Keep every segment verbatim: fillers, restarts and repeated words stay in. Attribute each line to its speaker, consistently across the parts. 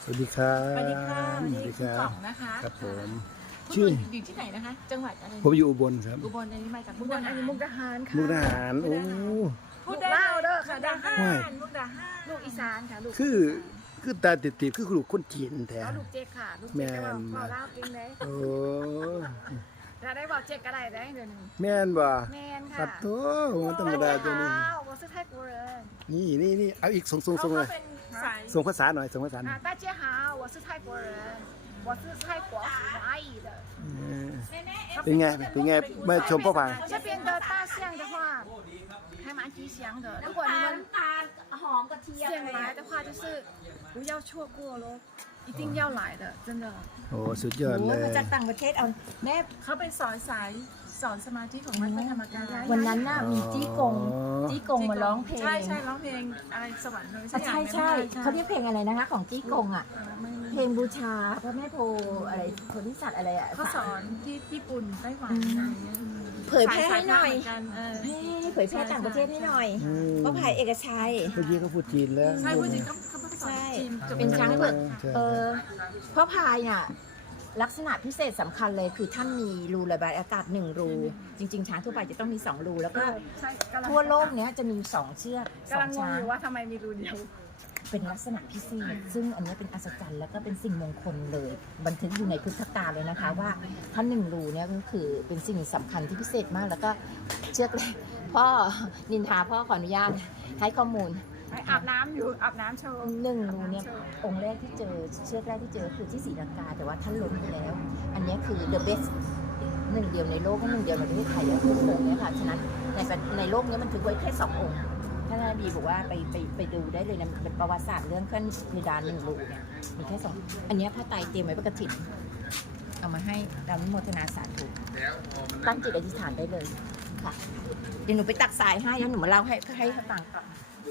Speaker 1: วัสดีครับ
Speaker 2: สวัสดีค่ะวันนี้
Speaker 1: สวัสดี
Speaker 2: คุ
Speaker 1: ค
Speaker 2: ณ
Speaker 1: รั
Speaker 2: กล่อบ งนะคะ
Speaker 1: ครับผม
Speaker 2: คุณ
Speaker 1: ชื่อ
Speaker 2: อยู่ที่ไหนนะคะ จังหวัดอะไร
Speaker 1: ผมอยู่อุบลครับ
Speaker 2: อุบลอันนี้มาจากมุ
Speaker 3: มุ
Speaker 2: ก
Speaker 3: ก
Speaker 2: ดา
Speaker 3: ดา
Speaker 2: หา
Speaker 3: หาร รมุกดาหารค่ะ
Speaker 1: มุกดาหารโอ้
Speaker 2: พูดได้
Speaker 3: เล่าเด้อค่ะ
Speaker 2: มุกดาหา
Speaker 1: ได้
Speaker 2: รมุกดาหาร
Speaker 3: ลูกอีสานค่ะลูก
Speaker 1: คือคือตาติดๆคือลูกคนจีนแท้
Speaker 3: แล้วลูกเจ๊กค่ะลูก
Speaker 1: แม่
Speaker 3: เจ๊กก็
Speaker 1: น
Speaker 3: บอกเล่ากินได้
Speaker 1: โอ้
Speaker 3: จะได้บอกเจ๊กก็ได้ได้เดี๋ยวหนึง
Speaker 1: แม่นบ่
Speaker 3: แมน
Speaker 1: ปั
Speaker 3: ค่ะ
Speaker 1: ดโถมันธรรมดาจังนี่
Speaker 3: อ้าว我是泰国人
Speaker 1: นี่นี่นี่เอาอีกส่งส่ง
Speaker 2: เขา
Speaker 1: ส่งเล
Speaker 2: ก็
Speaker 1: ย
Speaker 2: เป็นสาย
Speaker 1: ส่งภาษาหน่อยส่งภาษาหน่
Speaker 3: 啊
Speaker 1: อย
Speaker 3: 大家好我是泰国人我是泰国华裔的
Speaker 1: เออเป็นไงเป็นไงมาชมพ่อพาย
Speaker 3: 这边的大象的话还蛮吉祥的如果你们
Speaker 4: ตาลหอมกระเทียม
Speaker 3: 想来的话就是不要错过咯一定要来的真的
Speaker 1: โอ้สุดยอด
Speaker 4: โอ้
Speaker 1: เลย
Speaker 4: มาจากต่างประเทศเอาแม่
Speaker 2: เขาเป็นสอนสายสอนสมาธิของวัดพระธรรมกาย
Speaker 4: วันนั้นน่ะมีจี้กงจี้กงมาร้องเพลง
Speaker 2: ใช่ใช่ร้องเพลงอะไรสวรรค์เลยสั
Speaker 4: อ่ะ
Speaker 2: กอย่า
Speaker 4: ใช่
Speaker 2: ง
Speaker 4: ใช่เขาเรียกเพลงอะไรนะคะของจี้กงอ่ะ
Speaker 2: ไม่
Speaker 4: เพลงบูชาพระแม่โพอะไรโพธิสัตว์อะไรอ่ะ
Speaker 2: เขาสอนที่ญี่ปุ่นไต้หวันอะไรอย่างเงี้ย
Speaker 4: เผยแพร่ให้หน่อย
Speaker 2: สาสาเหมืกันเออ
Speaker 4: ให้เผยแพร่ต่างประเทศให้หน่อย
Speaker 1: อืม
Speaker 4: ก็ภายเอกชัย
Speaker 1: เมื่อกี้เขาพูดจีนแล้ว
Speaker 2: ใช่พูดจริงเขาเขาเป็นสอนจีนจบ
Speaker 4: เป็นช้างเผือก
Speaker 1: ใช่
Speaker 4: เออเพราะพายเนี่ยลักษณะพิเศษสำคัญเลยคือท่านมีรูระบายอากาศหนึ่งรู จริง ๆ ช้างทั่วไปจะต้องมีสองรูแล้วก็
Speaker 3: ใช่กำลัง
Speaker 4: ทั่วโลกเนี้ยจะมีสองเชือกส
Speaker 3: กำ
Speaker 4: อ
Speaker 3: ลั
Speaker 4: ง
Speaker 3: งงง
Speaker 4: ช้า
Speaker 3: อง ยู่ว่าทำไมมีรูเดียว
Speaker 4: เป็นลักษณะพิเศษซึ่งอันนี้เป็นอัศจรรย์แล้วก็เป็นสิ่งมงคลเลย บันทึกอยู่ในพุทธกาลเลยนะคะว่าท่านหนึ่งรูเนี่ยก็คือเป็นสิ่งสำคัญที่พิเศษมากแล้วก็เชือกแรกพ่อนินทาพ่อขออนุญาตให้ข้อมูล
Speaker 3: อาบน้ำอยู่อาบน้ำโชว์
Speaker 4: หนึ่งรูเนี่ยองค์แรกที่เจอเชือกแรกที่เจอคือที่ศรีลังกาแต่ว่าท่านล้มไปแล้ว อันนี้คือ the best หนึ่งเดียวในโลกและหนึ่งเดียวในประเทศไทยแล้วคือองค์เนี้ค่ะฉะนั้นในในโลกนี้มันถึงไว้แค่สององค์ท่านนบีบอกว่าไปไปไปดูได้เลยนะเป็นประวัติศาสตร์เรื่องเครื่องเพดานหนึ่งรูเนี่ยมีแค่สองอันนี้พระไตรเตรียมไว้ประกฐินเอามาให้เรานิโมทนาสาธุตั้งจิตอธิษฐานได้เลยค่ะเดี๋ยวหนูไปตักสายให้แล้วหนูมาเล่าให้ให้เขาฟังก่อน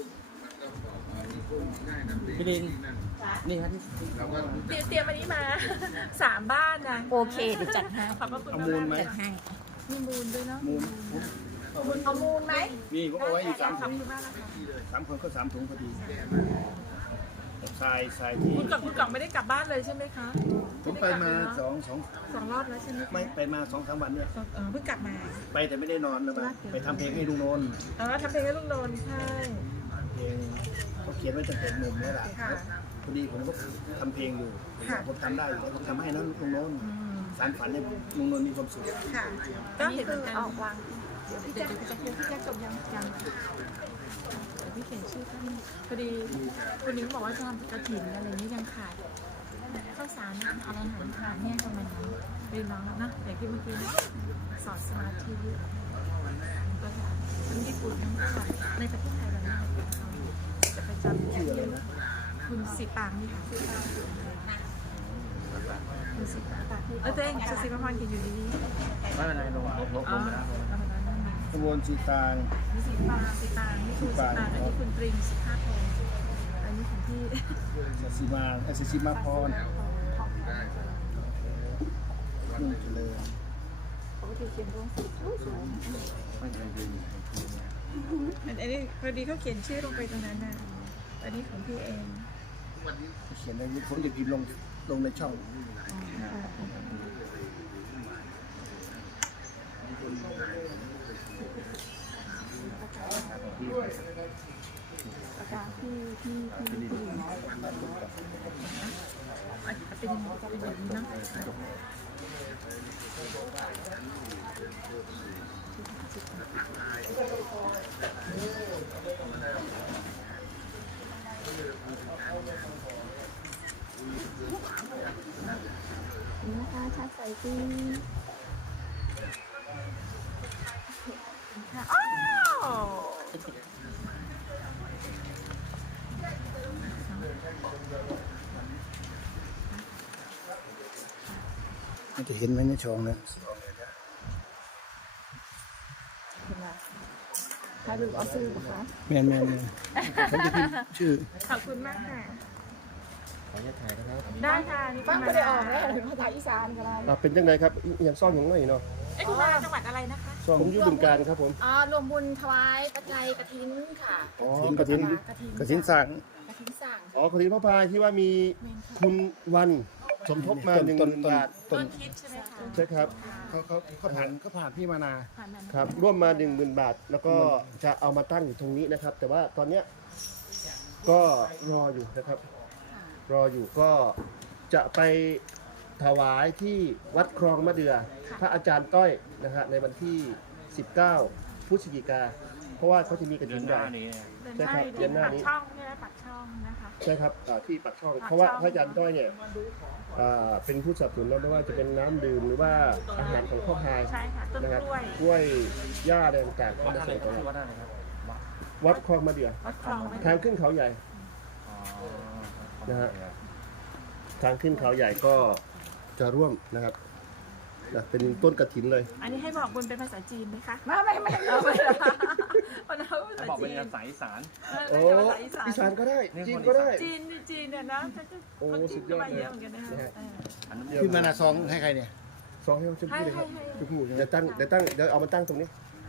Speaker 1: พี่ดินนี่ครับ
Speaker 2: เตรียมเตรียมอันนี้มาสามบ้านนะ
Speaker 4: โอเคเดี๋ยวจัดให้
Speaker 2: ขอบพระคุณ
Speaker 1: เอา
Speaker 2: มาก
Speaker 1: มูลไหม
Speaker 4: จัดให้
Speaker 2: มีมูลด้วยเนาะ
Speaker 1: มูล
Speaker 4: เอามูลไหม
Speaker 1: มีผมเอาไว้อยู่สาม
Speaker 2: ข
Speaker 1: ถุ
Speaker 2: อบ
Speaker 1: ง
Speaker 2: คุณมากนะคะ
Speaker 1: สามคนก็สามถุงพอดีทรายทรายที่
Speaker 2: คุณกล่องคุณกล่องไม่ได้กลับบ้านเลยใช่ไหมคะ
Speaker 1: ผมไปมาสองสอง
Speaker 2: สองรอบแล้วใช่ไหมคะ
Speaker 1: ไม่ไปมาสองสามวันเนี่ย
Speaker 2: เออเพิ่งกลับมา
Speaker 1: ไปแต่ไม่ได้นอนนะมาไปทำเพลงให้ลุงโนนท์
Speaker 2: เออทำเพลงให้ลุงโนนท์ใช่
Speaker 1: เพลงเขาเขียนไว้ตั้งแต่หนุ่มแล้วล่ะ
Speaker 2: ค่ะ
Speaker 1: พอดีผมก็ทำเพลงอยู่
Speaker 2: ค่ะ
Speaker 1: ผมทำได้อยู่แล้วผมทำให้นั้นลุงโนนท์
Speaker 2: อืม
Speaker 1: สารฝันให้ลุงโนนท์มีความสุข
Speaker 2: ค่ะ
Speaker 3: ก็
Speaker 2: ก็
Speaker 3: เห็
Speaker 2: เห็
Speaker 3: น
Speaker 2: น
Speaker 3: เห
Speaker 2: เห
Speaker 3: มื
Speaker 2: มื
Speaker 3: อ
Speaker 2: อน น
Speaker 3: กั
Speaker 2: กัน น
Speaker 3: ออกวาง
Speaker 2: เดี๋ยวพี่แจ๊คพี่แจ๊คพี่แจ๊คจบยังยังเดี๋ยวพี่เขียนชื่อท่านพอดีคุณนิ้งบอกว่าจะทำกระถิ่นอะไรนี้ยังขาดข้าวสารอะไรหายขาดเนี่ยประมาณนั้นเรียนน้องนะอย่างที่เมื่อกี้สอนสมาธิภาษาทั้งญี่ปุ่นทั้งภาษาในประเทศไทยเราเนี่ยจะไปจำ
Speaker 1: ชื่ออะไรนะ
Speaker 2: คุณสีปางนี่ค่ะสีปางคุณสีปางเออตัวเองสุสีพรกินอยู่ดีๆ
Speaker 1: ไม่เป็นไรลงลงลง
Speaker 2: อ๋อ
Speaker 1: ไปแล้ว
Speaker 2: ประมาณนั้น
Speaker 1: ขบวนสีตาง
Speaker 2: นี่สีปางสีปางนี่คือสีปางอันนี้คุณตริงสีผ้าโพอันนี้ของพี่
Speaker 1: สัสิมาเอสสิมาพรนุ่งเจริญ
Speaker 3: ปกติเขียนลงสีสวย
Speaker 1: ไม่เคยดู
Speaker 2: อันนี้พอดีเขาเขียนชื่อลงไปตรงนั้นน่ะอันนี้ของพี่เอง
Speaker 1: เขียนในผมจะพิมพ์ลงลงในช่อง
Speaker 3: ปากกาที่ที่ที่ที่
Speaker 2: อ่ะเป็นยังไงเป็นอย่างนี้เนาะ
Speaker 3: นี่นะคะชาใส่ตี
Speaker 2: อ้าว
Speaker 1: มันจะเห็นไหมในช่องนะ
Speaker 3: ถ้าดูเอาซื้อปะคะ
Speaker 1: แมนแมนแมนผมจะพิมพ์ชื่อ
Speaker 2: ขอบคุณมากค่ะ
Speaker 5: ขออนุญาตถ่ายนะครับ
Speaker 2: ได้ค่ะนี่
Speaker 3: ฟัง
Speaker 2: มา
Speaker 3: ไม่ได้ออกเลยถึงภาษาอีสานก็ได้
Speaker 5: เราเป็นยังไงครับอหย่างซ่อนอย่างไรเนาะ
Speaker 2: เอ้ยคุณมาจังหวัดอะไรนะคะ
Speaker 5: ผมอยู่บึงการครับผม
Speaker 3: อ่ารวมบุญถวายปัจจัยกฐินค่ะ
Speaker 5: อ๋อ
Speaker 1: กระถิน
Speaker 3: กฐิน
Speaker 1: กระถินสั่ง
Speaker 3: กฐินสั่ง
Speaker 5: อ๋อกฐินพระพายที่ว่ามีคุณวันสมทบมาหนึ่งหมื่นบาท
Speaker 2: ต้นคิดใช่ไหมคะ
Speaker 5: ใช่ครับ
Speaker 1: เขาเขาเขาผ่านเขาผ่านพี่มานา
Speaker 2: ผ่านมา
Speaker 5: ครับร่วมมาหนึ่งหมื่นบาท แล้วก็จะเอามาตั้งอยู่ตรงนี้นะครับ แต่ว่าตอนเนี้ยก็รออยู่นะครับ รออยู่ก็จะไปถวายที่วัดคลองมะเดื่อพระอาจารย์ต้อยนะฮะในวันที่ สิบเก้า พฤศจิกาเพราะว่าเขาจะมีกระ
Speaker 1: เดื
Speaker 5: ถิ
Speaker 1: อน
Speaker 5: น
Speaker 1: ห
Speaker 5: ใหญ่
Speaker 1: น้านี้
Speaker 2: เดิน
Speaker 5: ใช่
Speaker 2: ได้
Speaker 5: ครับเดื
Speaker 2: ที่
Speaker 5: อนหน้า
Speaker 2: ปาก
Speaker 5: นี้
Speaker 2: ช่องเนี่ยปากช่องนะคะ
Speaker 5: ใช่ครับอ่าที่ปักช่อง
Speaker 2: ปากช่อง
Speaker 5: เพราะว่าพระอาจารย์ต้อยเนี่ยอ่าเป็นผู้สนับสนุนเราไม่ว่าจะเป็นน้ำดื่มหรือว่าอาหารของพ่อพาย
Speaker 2: ใช่ค่ะต้น
Speaker 5: นะครับ
Speaker 2: กล้วย
Speaker 5: กล้วยหญ้าอะไรต่างๆ
Speaker 1: วัด
Speaker 5: มา
Speaker 1: อะไร
Speaker 5: ส่ง
Speaker 1: ค
Speaker 5: ต
Speaker 1: รับ
Speaker 5: ลอด
Speaker 1: วัดอะไรครับวัด
Speaker 5: วัดคลองมะเดื่อ
Speaker 2: วัดคลองไม่
Speaker 5: ทางขึ้นเขาใหญ่
Speaker 1: อ๋อ
Speaker 5: นะฮะ ทางขึ้นเขาใหญ่ก็จะร่วมนะครับนะเป็นต้นกระถินเลย
Speaker 2: อันนี้ให้บอกบุญเป็นภาษาจีนไหมคะ
Speaker 3: ไม่ไม่ไม่
Speaker 2: เอาไปแล้วมันเอาภาษา
Speaker 1: บอกเป็น
Speaker 2: จีน
Speaker 1: ภาษาอีสาน
Speaker 5: โอ้
Speaker 2: ภาษาอีสาน
Speaker 5: อีสานก็ได้ จีนก็ได้
Speaker 2: จีนจีนเนี่ยนะจะจะ
Speaker 5: โอ้
Speaker 2: คนจี
Speaker 5: สุ
Speaker 2: น
Speaker 5: ดย
Speaker 2: ก็
Speaker 5: อด
Speaker 2: มา
Speaker 5: เลย
Speaker 2: เยอะเหมือนกันนะ
Speaker 5: นะ
Speaker 2: คะ
Speaker 5: ฮะ
Speaker 2: เออ
Speaker 1: อันนั้น
Speaker 6: พี่มานาซองให้ใครเนี่ย
Speaker 5: ซองให้ชมพู่เลยครับ
Speaker 2: ให้ให้ให้
Speaker 5: ชมพู่เดี๋ยวตั้งเดี๋ยวตั้งเดี๋ยวเอามาตั้งตรงนี้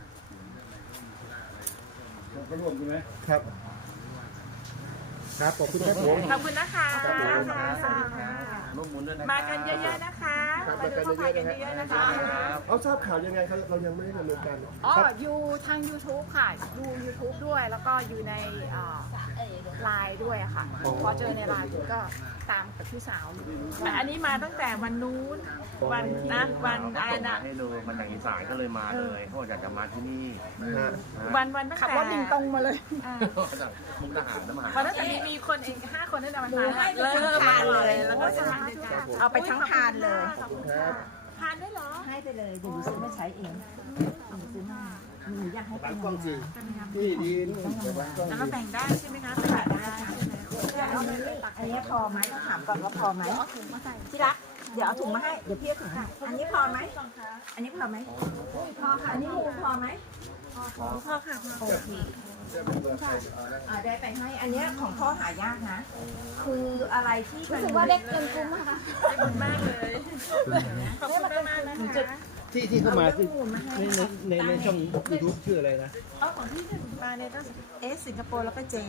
Speaker 1: ก็รวมใช่ไหม
Speaker 5: ครับ ครับขอบคุณครับผม
Speaker 2: ขอบคุณนะคะสวัสดีค่ะ
Speaker 1: ร่วมบุญด้วยนะ
Speaker 2: มากันเยอะๆนะคะ
Speaker 5: ครับ
Speaker 2: มาดู
Speaker 5: มากัน
Speaker 2: เข้า
Speaker 5: เย
Speaker 2: ไป
Speaker 5: อะๆ
Speaker 2: กัน
Speaker 5: นะฮะ
Speaker 2: เยอะๆนะคะ
Speaker 5: เอาทราบข่าวยังไงครับเรายังไม่ได้ดำเนินการ
Speaker 3: อ๋อ
Speaker 5: ครับ
Speaker 3: อยู่ทาง YouTube ค่ะ ดู YouTube ด้วย แล้วก็อยู่ในไลน์ด้วยอะค่ะ พอเจอในไลน์ผมก็ตามกับพี่สาวอยู่
Speaker 2: แต่อันนี้มาตั้งแต่วันนู้นวันนะวันอะไร
Speaker 1: ส่ง
Speaker 2: นะ
Speaker 1: มาให้ดูมาจากอีสานก็เลยมาเลยเขาบอกอยากจะมาที่นี่
Speaker 5: นะฮะ
Speaker 2: วันวันตั้ง
Speaker 3: ขับ
Speaker 2: แต่
Speaker 3: รถบินตรงมาเลย
Speaker 2: อ่า
Speaker 1: มาจากมุกดาหารนะมา
Speaker 2: วันตั้งแต่มีมีคนเองห้าคนที่นำมา
Speaker 3: หนูให้
Speaker 2: เริ่
Speaker 3: เป็น
Speaker 2: ม
Speaker 3: ทานเลย
Speaker 2: แล้วก็จะมาด้วยกัน
Speaker 3: เอาไปทั้งทานเลย
Speaker 2: ขอบคุณค่ะทานได้เหรอ
Speaker 4: ให้ไปเลยเดี๋ยวหนูซื้อมาใช้เองหนูซื้อมาหนูอยากให้เป็นงาน
Speaker 1: ที่ดีนี่
Speaker 2: แล้วก็แบ่งได้ใช่ไหมคะแบ่งได้ใช่ไหม
Speaker 4: อันนี้อันนี้พอไหมต้องถามก่อนว่าพอไหมที่รักเดี๋ยวเอาถุงมาให้เดี๋ยวพี่เอาถุงให้อันนี้พอไหมอันนี้พอไหมพอค่ะอันนี้มูพอไหม
Speaker 2: พ่อค่ะพ่อ
Speaker 4: โอเคอ่าได้ไปให้อันเนี้ยของพ่อหายากนะ คืออะไรที่รู้สึกว่าเด็กเกินคุ้มค่ะ
Speaker 2: ขอบคุณมากเลยขอบคุณมากมากนะคะ
Speaker 6: ที่ที่เข้ามาที่ในในในในช่องยูทูบชื่ออะไรนะ
Speaker 2: อ๋อของที่ถึงมาเนี่ยต้องเอสสิงคโปร์แล้วก็เจ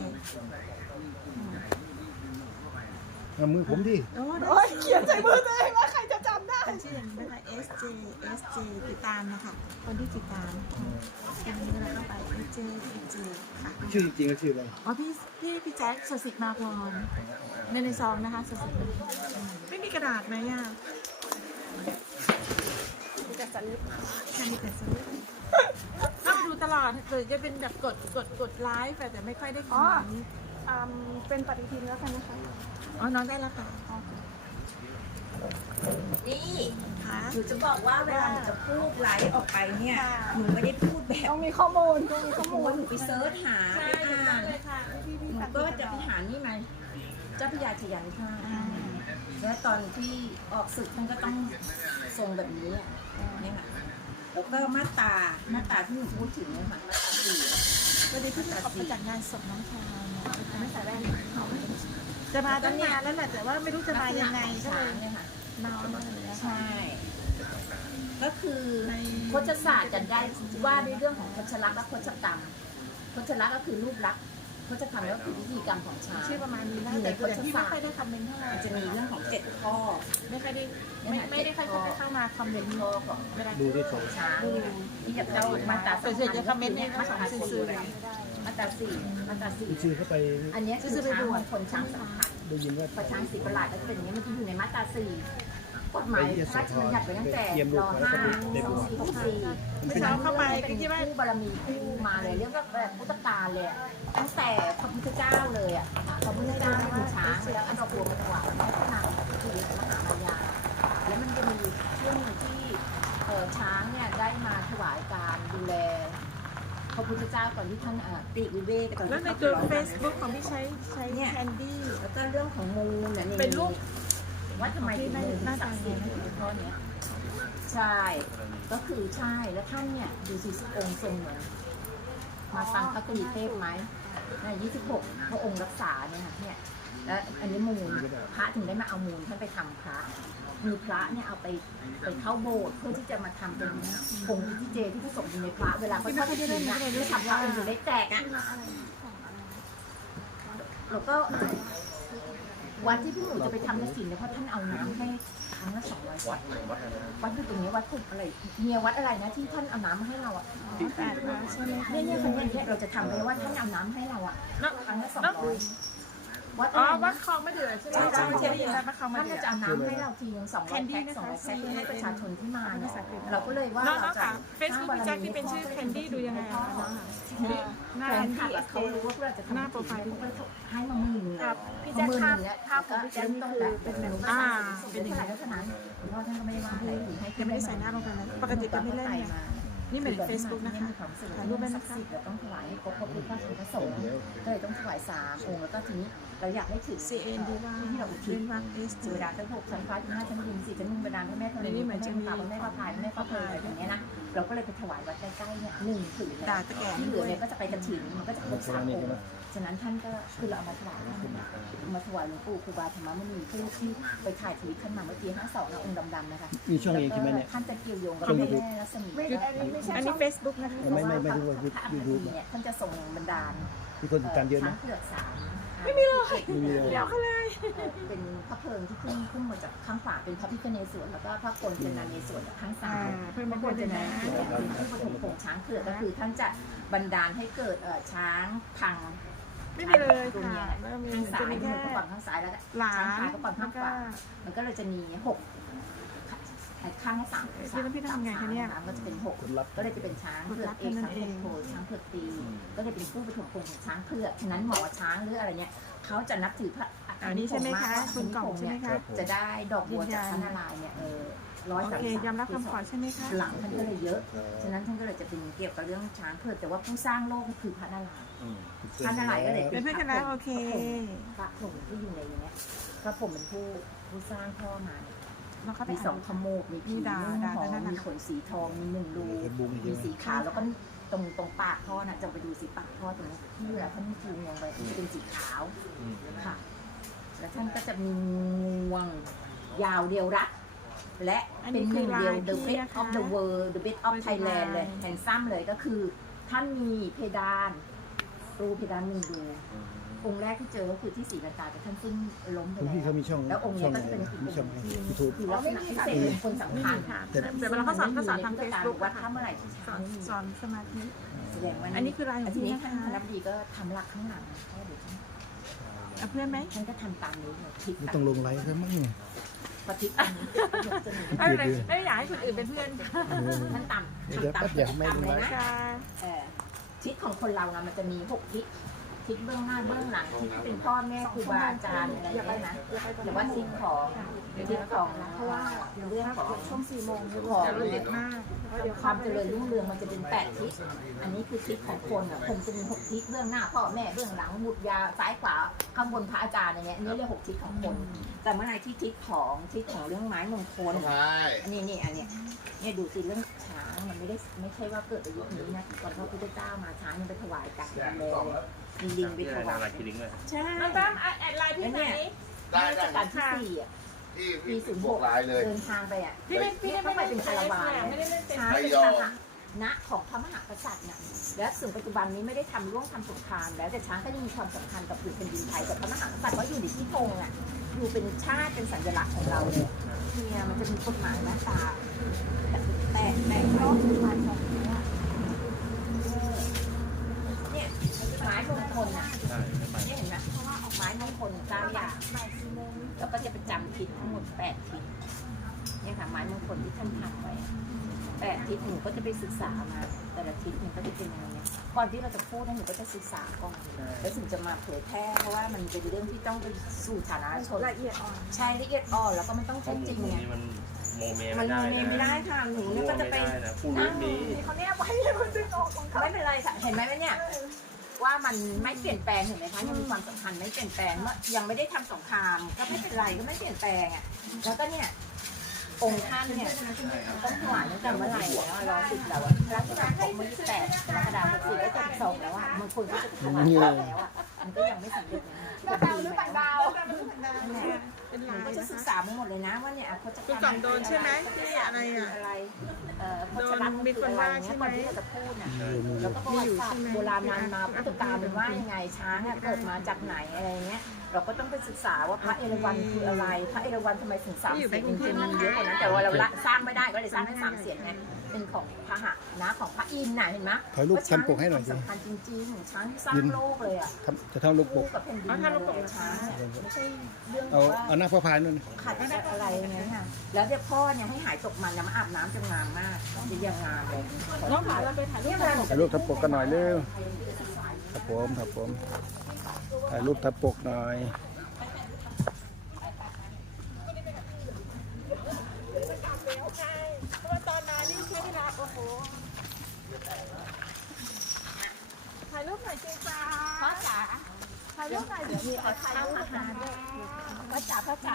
Speaker 6: เอามือผมดิ
Speaker 2: โอ้
Speaker 3: โอ้ยเขียนใส่มือตัวเองแล้วใครจะจำได้
Speaker 2: เป็นชื่ออย่างนี้นะคะ เอส เจ เอส เจ ติดตามนะคะคนที่ติดตามทีนี้เราเข้าไป เอส เจ เอส เจ ค่ะ
Speaker 6: ชื่อจริงๆก็ชื่ออะไร
Speaker 2: อ๋อพี่พี่พี่แจ็คสสิกมาพรในในซองนะคะสสิกมาพรไม่มีกระดาษไหมอ่ะ
Speaker 3: มีแต่สลิป
Speaker 2: ใช่มีแต่สลิปเข้าไปดูตลอดเกิดจะเป็นแบบกดกดกดไลฟ์แต่ไม่ค่อยได้คอมเมนต์
Speaker 3: อืมเป็นปฏิทินแล้วกันนะคะ
Speaker 2: อ๋อน้องได้แล้วค่ะ
Speaker 4: นี่
Speaker 2: ค่ะ
Speaker 4: หนูจะบอกว่าเวลาหนูจะพูดไลฟ์ออกไปเนี่ยหนูไม่ได้พูดแบบ
Speaker 3: ต้องมีข้อมูลต้องมีข้อ
Speaker 4: หนู
Speaker 3: มูล
Speaker 4: ว่าหนูไปเซิร์ชหา
Speaker 2: ใช่
Speaker 4: ไป
Speaker 2: ถูกต้
Speaker 4: อ่า
Speaker 2: อง
Speaker 4: น
Speaker 2: เลยค่ะพี่พี่
Speaker 4: หนู
Speaker 2: ฝาก
Speaker 4: ก็
Speaker 2: ติด
Speaker 4: จะ
Speaker 2: ตาม
Speaker 4: ไปหานี่มาเจ้าพระยาชยานุภาพและตอนที่ออกศึกท่านก็ต้องทรงแบบนี้อ่ะเนี่ยค่ะแล้วก็มาตรามาตราที่หนูพูดถึงเนี่ยค่ะมาตราสี่
Speaker 2: วันนี้เพิ่งกลับมาจากงานศพน้องชายเนี่ยไม่ใส่แว่นจะมาตั้งนานแล้วแหละแต่ว่าไม่รู้จะมายังไงก็เล
Speaker 4: ช้าย งเนี่ยค่ะ
Speaker 2: นอนเลยนะคะ
Speaker 4: ใช่ ก็คือโคชศาสตร์จะได้ว่าด้วยเรื่องของโคชลักษณ์และโคชกรรมโคชลักษณ์ก็คือรูปลักษณ์โคชกรรมก็คือพิธีกรรมของช้าง
Speaker 2: ชื่อประมาณนี้นะแต่แต่พี่ไม่ค่อยได้คอมเมนต์เท่าไหร่
Speaker 4: มันจะมีเรื่องของเจ็ดข้อ
Speaker 2: ไม่ค่อยได้ไม่ไม่ได้ค่อยได้เข้ามาคอมเมนต์
Speaker 4: ข้อของ
Speaker 2: เวลา
Speaker 6: ดูที่สอง
Speaker 4: ช้างที่จะเข้ามาตรา
Speaker 2: ส่วนใหญ่จะคอมเมนต์ใน
Speaker 4: มา
Speaker 2: ภา
Speaker 4: ต
Speaker 2: ษา
Speaker 4: รา
Speaker 2: สื่
Speaker 4: สี่
Speaker 2: อ
Speaker 4: มาตราสี่มาตราสี่
Speaker 6: ชื่อเข้าไป
Speaker 4: อันเนี้ยคือช้างมงคลช้างสำคัญ
Speaker 6: ได้ยินว่า
Speaker 4: พอช้างสีประหลาดก็จะเป็นอย่างนี้มันจะอยู่ในมาตราสี่กฎหมายพระราชบัญญัติไว้ตั้งแต่รห้าสองสี่หกสี่
Speaker 2: เมื่อเช้าเข้าไปก็
Speaker 4: เป็น
Speaker 2: คิดว่า
Speaker 4: คู่บารมีคู่มาเลยเรื่องแบบพุทธกาลเลยอะตั้งแต่พระพุทธเจ้าเลยอ่ะพระพุทธเจ้าคือช้างแล้วอันดอกบัวมาถวายพระนางคือมหามายาแล้วมันจะมีช่วงหนึ่งที่เอ่อช้างเนี่ยได้มาถวายการดูแลพระพุทธเจ้าก่อนที่ท่านอ่ะปลีกวิเวกก่อน
Speaker 2: แล้ว
Speaker 4: ที่
Speaker 2: ใน
Speaker 4: ท่าน
Speaker 2: ตัว
Speaker 4: จะ
Speaker 2: เฟซบุ๊กของพี่ใช้ใช้แคนดี้
Speaker 4: แล้วก็เรื่องของมูลเนี่ย
Speaker 2: เป็นรูป
Speaker 4: ว่าทำไมถึงมูล
Speaker 2: หน้า
Speaker 4: ศั
Speaker 2: ตาก
Speaker 4: ดิ์
Speaker 2: ไง
Speaker 4: สิทธิ์ในข้อเนี้ยใช่ ก็คือใช่ แล้วท่านเนี่ยดูสิองค์ทรงเหมือนมาฟังพระกรีเทพไหมในยี่สิบหกพระองค์รักษาเนี่ยค่ะเนี่ย แล้วอันนี้มูลพระถึงได้มาเอามูลท่านไปทำพระ มีพระเนี่ยเอาไปไปเข้าโบสถ์เพื่อที่จะมาทำเป็นผงอิทิเจที่ผสมอยู่ในพระเวลาเขาทอดกระถิ่นนะไม่ทำพระองค์อยู่ได้แตกอ่ะแล้วก็วัดที่พี่หนูจะไปทำกระถิ่นเนี่ยเพราะท่านเอาน้ำให้ครั้งละสองร้อยวัดวัดคือตรงนี้วัดคุณอะไรเมียวัดอะไรนะที่ท่านเอาน้ำมาให้เราอ่ะ
Speaker 2: ที่แปดมาใช่ไหมคะ
Speaker 4: เนี่ยเนี่ยคนนี้เราจะทำไปว่าท่านเอาน้ำให้เราอ่ะครั้งละสองร้อยวัด
Speaker 2: อ๋
Speaker 4: อะ
Speaker 2: อ
Speaker 4: ไร
Speaker 2: วัด
Speaker 4: นะ
Speaker 2: คลองมะเดื่อใช่ไหม
Speaker 4: ใช่ใช่ใช่
Speaker 2: ได้ยินแล้ววัดคลองมะ
Speaker 4: ท่าน
Speaker 2: เดื่อ
Speaker 4: จะเอาน้ำให้เราทีนึงสองร้อยแพ็คสองร้อยแพ็คเพื่อให้ประชาชนที่มาเนี่ยเราก็เลยว่า
Speaker 2: น้อง
Speaker 4: เรา
Speaker 2: ๆ
Speaker 4: จะ
Speaker 2: ค่ะเฟซบุ๊กพี่แจ็คที่เป็นชื่อแคนดี้ดูยังไงคะน้องค่ะหน้า
Speaker 4: แฟ
Speaker 2: แคน น
Speaker 4: คลับ
Speaker 2: ดี้
Speaker 4: อะเขารู้ว่าเราจะทำ
Speaker 2: หน้าโปรไฟล์
Speaker 4: ให้มาหมื่น
Speaker 3: ครับพี่แจ๊ค
Speaker 4: หมื่น
Speaker 3: ภาพ
Speaker 4: เนี่ย
Speaker 3: ภาพของพี่แจ๊คนี่คือเป็นแบบ
Speaker 4: อ่าเป็นอย่างไรเท่านั้นเพราะท่านก็ไม่ได้ว่าอะไรให้
Speaker 2: ยังไม่ได้ใส่หน้าลงไปนะปกติก็ไม่เล่นไงนี่เหมือนเฟซบุ๊กนะคะถ่ายรูปไว้นะคะ
Speaker 4: เราต้องถวายให้ครบครบทุกพระสงฆ์พระสงฆ์ก็เลยต้องถวายสามองค์แล้วก็ทีนี้เราอยากให้ถึง
Speaker 2: C N ดีว่า
Speaker 4: ที่เราอุทิ
Speaker 2: เล่
Speaker 4: ศ
Speaker 2: นว่าเอส
Speaker 4: เทวดาทั้งหกชั้นฟ้าชั้นห้าชั้นดินสี่ชั้นหนึ่งบรรดาลพระแม่ธรณีพระแม่คงคาพระแม่พระพายพระแม่พระเพลินอะไรอย่างเงี้ยนะเราก็เลยไปถวายวัดใกล้ๆเนี่ยหนึ่งผืน
Speaker 2: ด่าตะแก่
Speaker 4: ที่เหลือเนี่ยก็จะไปกระถิ่นมันก็จะครบสามองค์ฉะนั้นท่านก็คือเราเอามาถวายมาถวายหลวงปู่ครูบาธรรมมุนีผู้ที่ไปถ่ายทวิตท่านมาเมื่อปีห้าสองนะองค์ดำๆนะคะ
Speaker 6: มีช่องเองใช่ไหมเนี่ย
Speaker 4: ท่านจะเกี่ยวโยงกับพระแม่รัศมี
Speaker 3: ไม่อันนี้ไม่ใช่
Speaker 2: อัน
Speaker 3: ช่
Speaker 2: นี้
Speaker 3: อง
Speaker 2: เฟซบุ๊กนะคะ
Speaker 6: ไม่ไม่ไม่ดูว่า
Speaker 4: พระ
Speaker 6: ยูทูบ
Speaker 4: เนี่ยท่านจะส่งบรรดาล
Speaker 6: มีคนติดตามเยอะ
Speaker 4: ช้า
Speaker 6: นะ
Speaker 4: งเผือกสาม
Speaker 2: ไม่มีเลย
Speaker 6: ไม่มีเลย
Speaker 2: เดี๋ยวเขาเลย
Speaker 4: เป็นพระเพลิงที่ขึ้นขึ้นมาจากข้างขวาเป็นพระพิฆเนศวรแล้วก็พระโกนเป็นนาเนศวรจากข้างซ้าย
Speaker 2: เพิ่ม
Speaker 4: พ
Speaker 2: มา
Speaker 4: ระโก
Speaker 2: คน
Speaker 4: น
Speaker 2: จะ
Speaker 4: เป็น
Speaker 2: นะ
Speaker 4: นาเนศวรเป็นผู้ปฐมโขงช้างเผือกก็คือท่านจะบันดาลให้เกิดเอ่อช้างพัง
Speaker 2: ไม่มีเลยค่ะเริ่มมี
Speaker 4: ข้างซ้า
Speaker 2: จะ
Speaker 4: ย
Speaker 2: มี
Speaker 4: มื
Speaker 2: แค่
Speaker 4: อก็ฝั่งข้างซ้ายแล้วก็
Speaker 2: หลา
Speaker 4: ช้างพาน ก็ฝั่ง
Speaker 2: แล้
Speaker 4: ข้าว งข
Speaker 2: ก็
Speaker 4: วามันก็เลยจะมีหกข้างละสาม
Speaker 2: พี่แล้วพี่ทำไงคะเนี่ย
Speaker 4: ก็จะเป็นหกก็เลยจะเป็นช้างเผือกเอกช้างเผือกโขช้างเผือกตีก็เลยเป็นผู้ปฐมโขงของช้างเผือกฉะนั้นหมอช้างหรืออะไรเนี่ยเขาจะนับถือพระ
Speaker 2: อันนี้ใช่ไหมคะคุณกล่องใช่ไหมคะ
Speaker 4: จะได้ดอกบัวจากพระนารายณ์เนี่ยเออร้อย
Speaker 2: โอ
Speaker 4: สาม
Speaker 2: เค
Speaker 4: สิบ
Speaker 2: ยอมรับคำขอใช่ไหมคะ
Speaker 4: หลังท่านก็เลยเยอะ ฉะนั้นท่านก็เลยจะเป็นเกี่ยวกับเรื่องช้างเผือกแต่ว่าผู้สร้างโลกก็คือพระนารายณ์พระนารายณ์ก็เลย
Speaker 2: เป็นเพื่อนกันแล้วโอเค
Speaker 4: พระผงที่อยู่ในอย่างเงี้ยพระผมเป็นผู้ผู้สร้างพ่อมาเนี่ย
Speaker 2: แล้วเขาไป
Speaker 4: มีส
Speaker 2: อ่า
Speaker 4: อง
Speaker 2: น
Speaker 4: ขโมกมีผี
Speaker 2: มีดา
Speaker 4: นุ่ง
Speaker 2: ดา
Speaker 4: หอ
Speaker 2: นั่น
Speaker 4: ม
Speaker 2: น่ะ
Speaker 4: มีขนสีทองมีหนึ่งรูมีสีขาวแล้วก็ตรงตรงปากพ่อน่ะจะไปดูสีปากพ่อตรงนี้ที่เวลาท่านจูงลงไปจะเป็นสีขาวค่ะ แล้วท่านก็จะมีงวงยาวเดียวรัดและเป็นหนึ่งเดียว the best of the world the best of Thailand เลยแห่งซ้ำเลยก็คือ ท่านมีเพดานรูเพดานหนึ่งดูองค์แรกที่เจอก็คือที่ศรีลังกาแต่ท่านซึ่งล้มไป
Speaker 6: คุณพี่
Speaker 4: แล้
Speaker 6: เขา
Speaker 4: ว
Speaker 6: มีช่อง
Speaker 4: แล้วองค์
Speaker 6: ช่
Speaker 4: นี้
Speaker 6: อง
Speaker 4: ก็
Speaker 6: ไหน
Speaker 4: จะเป็นอีก
Speaker 6: มี
Speaker 4: อ
Speaker 6: ช่อง ง
Speaker 4: ค์
Speaker 6: ไหน
Speaker 4: ที่
Speaker 6: ยูทูบ
Speaker 4: คือลักษณะพิเศษเป็นคนสำคัญ
Speaker 2: ค่ะเดี๋ยวเราก็สอนก็สอนทางเฟซบุ๊ก
Speaker 4: ว่าถ้าเมื่อไหร่ที่
Speaker 2: ส
Speaker 4: ช้า
Speaker 2: อง น
Speaker 4: ไม่มี
Speaker 2: สอนสมาธิ
Speaker 4: แสดงว่า
Speaker 2: อันนี้คือลายของ
Speaker 4: ที
Speaker 2: พี่
Speaker 4: นี้
Speaker 2: นะ
Speaker 4: ท่า
Speaker 2: คะ
Speaker 4: นรับดีก็ทำหลักข้างหลังเพราะเดี๋ยวท่าน
Speaker 2: เอาเพื่อนไหม
Speaker 4: ท่านก็ทำตามนี้เลยทิศ
Speaker 6: ไม่ต้องลงไลฟ์แล้วมั้งเนี่ย
Speaker 4: ปฏิทินจะมี
Speaker 2: ไม่เป็นไรไม่อยากให้คนอื่นเป็นเพื่อน
Speaker 4: ท่านต่ำ
Speaker 6: เดี๋ยว
Speaker 4: ทำตาม
Speaker 6: แป๊บเดี๋ยวไม่ลง
Speaker 4: เล
Speaker 6: ไล
Speaker 4: ย
Speaker 6: ฟ์
Speaker 4: นะเออทิศของคนเรานะมันจะมีหกทิศทิศเบื้องหน้าเบื้องหลังทิศที่เป็นพ่อแม่ครูบาอาจารย์อะไรอย่างเงี้ยนะแต่ว่าทิศของทิศของเพราะว่าเรื่องของ
Speaker 3: ช่วงสี่โมง
Speaker 4: ของ
Speaker 2: จะรู้เด็ดมาก
Speaker 4: ความเจริญรุ่งเรืองมันจะเป็นแปดทิศอันนี้คือทิศของคนอ่ะผมจะมีหกทิศเบื้องหน้าพ่อแม่เบื้องหลังบุตรยาซ้ายขวาข้างบนพระอาจารย์อย่างเงี้ยอันนี้เรียกหกทิศของคน แต่เมื่อไหร่ที่ทิศของทิศของเรื่องไม้มงคลอันนี้นี่อันเนี้ยเนี่ยดูสิเรื่องช้างมันไม่ได้ไม่ใช่ว่าเกิดในยุคนี้นะก่อนพระพุทธเจ้ามาช้างยังไปถวายกันเลยมีลิงไปถวายใช่
Speaker 2: น้องตั้มแอดไลน์พี่ไหน
Speaker 4: ได้รัชกาลที่สี่อ่ะปีศูนย์หกเดินทางไปอ่ะ
Speaker 2: พี่ไม่พี่ไม่
Speaker 4: เข้าไป
Speaker 2: ได้
Speaker 4: เป็นคาราวาน
Speaker 2: ไม่ได้เล่นเฟซ
Speaker 4: ช้าง
Speaker 2: บุ๊ก
Speaker 4: เป็นพาหนะของพระมหากษัตริย์เนี่ยและถึงปัจจุบันนี้ไม่ได้ทำร่วมทำสงครามแล้วแต่ช้างก็ยังมีความสำคัญกับผืนแผ่นดินไทยกับพระมหากษัตริย์เพราะอยู่ในที่ธงอ่ะอยู่เป็นชาติเป็นสัญลักษณ์ของเราเลยเนี่ยมันจะมีกฎหมายมาตราแต่แต่รอบประมาณของนี้อ่ะเนี่ยไม้มงคลอ่ะเนี่ยเห็นไหมเพราะว่าออกไม้มงคลเก้าอย่างแล้วก็จะประจำทิศทั้งหมดแปดทิศเนี่ยค่ะไม้มงคลที่ท่านทำไว้แปดทิศหนูก็จะไปศึกษามาแต่ละทิศมันก็จะเป็นอะไรเนี่ยก่อนที่เราจะพูดนะหนูก็จะศึกษาก่อนแล้วถึงจะมาเผยแพร่เพราะว่ามันเป็นเรื่องที่ต้องไปสู่สาธารณชน
Speaker 3: ละเอียดอ่อน
Speaker 4: ใช่ละเอียดอ่อนแล้วก็มันต้องใช้จริงไง
Speaker 7: มันโมเม
Speaker 4: มัน
Speaker 7: ไม่ได้
Speaker 4: โมเมไม่ได้ค่ะหนูเนี่ยก็จะไป
Speaker 7: นะผู้
Speaker 4: นั่
Speaker 7: รู้
Speaker 4: ง
Speaker 7: นี้
Speaker 3: เขาเนี่ยไว้ให้มันดึงออกของเขา
Speaker 4: ไม่เป็นไรค่ะเห็นไหมเนี่ยว่ามันไม่เปลี่ยนแปลงเห็นไหมคะยังมีความสำคัญไม่เปลี่ยนแปลงเมื่อยังไม่ได้ทำสงครามก็ไม่เป็นไรก็ไม่เปลี่ยนแปลงอ่ะแล้วก็เนี่ยองค์ท่านเนี่ยต้องถวายตั้งแต่เมื่อไหร่แล้วเราติดแล้วอะรัชกาลที่ยี่สิบแปดกรกฎาคมสี่ก็จะสองแล้วอ่ะบางคนก็จะถวายแล้วอ่ะมันก็ยังไม่สำเร็จนะ
Speaker 3: ดาวหรือต่างดาว
Speaker 2: เป็นลาย
Speaker 4: ก็จะจะศึกษามาหมดเลยนะว่าเนี่ยเขาจะ
Speaker 2: คุณกล่องโดนใช่ไหมที่อะไรอ่ะ
Speaker 4: อะไรเอ่อ
Speaker 2: โดนมีคนว่าใช่ไหม
Speaker 4: ก่อนที่เราจะพูดน่ะแล้วก็ประวัติศาสตร์โบราณนานมาพุทธกาลเป็นว่ายังไงช้างอะเกิดมาจากไหนอะไรเงี้ยเราก็ต้องไปศึกษาว่าพระเอราวัณคืออะไรพระเอราวัณทำไมถึงสามเสียนจริงๆมีเยอะกว่านั้นแต่ว่าเราละสร้างไม่ได้ก็เลยสร้างแค่สามเสียนไงเป็นของพระหะนะของพระอินทร์น่ะเห็นไหม
Speaker 6: ถ่ายรูปทำปกให้หน่อยสิ
Speaker 4: สำคัญจริงๆช้างที่สร้างโลกเลยอ่ะ
Speaker 6: ทำจะทำลูกป
Speaker 4: คู่
Speaker 6: ก
Speaker 4: กับแผ่นดินเลยช้างเนี่ยไม่ใช่เรื่อง
Speaker 6: เอา
Speaker 4: ว่า
Speaker 6: เอาหน้าพระพายนู่น
Speaker 4: ขัดแย้งอะไรอย่างเงี้ยค่ะแล้วเดี๋ยวพ่อเนี่ยให้หายตกมันนะมาอาบน้ำจะงามมากจะยังงามเลย
Speaker 2: น้องผาเราไปถ่ายรูป
Speaker 4: เนี่ยเวลาหนู
Speaker 6: ถ่ายรูปทับปกกันหน่อยเร็วครับผมครับผมถ่ายรูปทับปกหน่อย
Speaker 2: เพราะว่าตอนมานี่ใช้เวลาโอ้โหถ่ายรูปหน่อยเจ๊จ้า
Speaker 4: พ่อจ๋า
Speaker 2: ถ่ายรูปหน่อย
Speaker 4: เดี๋ยวมีเอาข้าวอาหารด้วยพ่อจ๋าพ่อจ๋า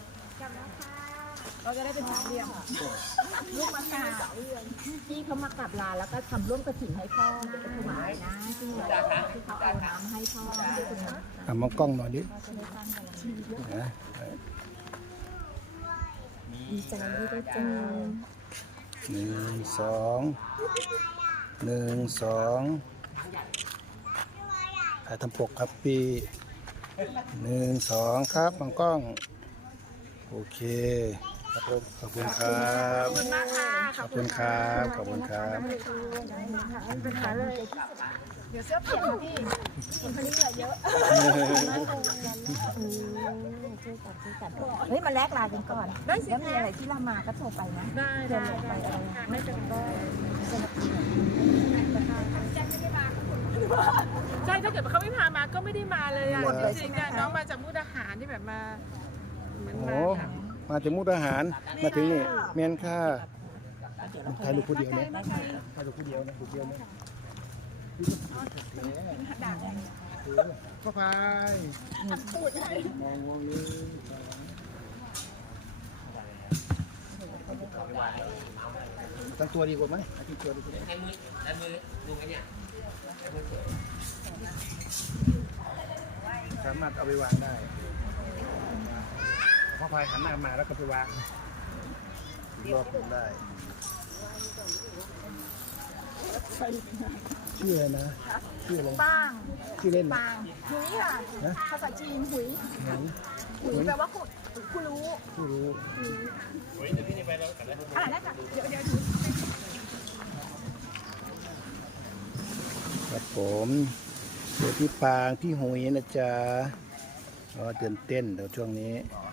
Speaker 2: เราจะได้เป็นสามเหลี่ยม
Speaker 4: ลูกมากราบพี่เขามากราบลาแล้วก็ทำร่วมกระถิ่นให้พ่อถวายนะที่ที่เขาเอาน้ำให้พ่อให้คุณนะ
Speaker 6: อ่ะมองกล้องหน่อยดิ
Speaker 4: จะได้สร้างบารมี
Speaker 6: นะ
Speaker 4: ดีใจที่ได้เจอ
Speaker 6: หนึ่งสองหนึ่งสองถ่ายทำปกครับปีหนึ่งสองครับมองกล้องโอเคครับผมขอบคุณครับ
Speaker 2: ขอบคุณมากค่ะ
Speaker 6: ขอบคุณครับขอบคุณครับ
Speaker 2: เป็นขาเลย
Speaker 3: เดี๋ยวเสื้อเปลี่ยนนะพี่คนคนนี้เหนื่อยเยอะ
Speaker 4: ช่วยกันช่วยกันเฮ้ยมาแลกลากันก่อนแล้วมีอะไรที่เรามาก็โทรไปนะ
Speaker 2: ได้ได้ได้ไม่เป็นไรใช่ถ้าเกิดเขาไม่พามาก็ไม่ได้มาเลยอ่ะจริงๆเนี่ยน้องมาจากมุกดาหารที่แบบมาเหมือน
Speaker 6: โอ้
Speaker 2: มา
Speaker 6: มาจากมุกดาหารมาถึงนี่เมียนค่าถ่ายรูปผู้เดียวเนี่ยถ่ายรูปผู้เดียวนะผู้เดียวเนี่ยก็พายมองวงเลยตั้งตัวดีกว่าไหมตั้งตัวดีกว่าให้มือให้มือดูไงเนี่ยสามารถเอาไปวางได้พ่อพายหันหน้ามาแล้วก็ไปวางรอบมันได้ชื่ออะไรนะชื่ออะไร
Speaker 3: ป้าง
Speaker 6: ชื่อเล่น
Speaker 3: ปางหุยค่ะ
Speaker 6: นะ
Speaker 3: ภาษาจีนหุย
Speaker 6: ไหน
Speaker 3: หุยแปลว่าคุณคุณรู้
Speaker 6: ผู้รู้
Speaker 3: อ่าได้จ้ะเดี๋ยวเดี๋ยว
Speaker 6: ครับผมเดี๋ยวพี่ปางพี่หุยนะจ๊ะรอตื่นเต้นเดี๋ยวช่วงนี้
Speaker 5: อ๋อ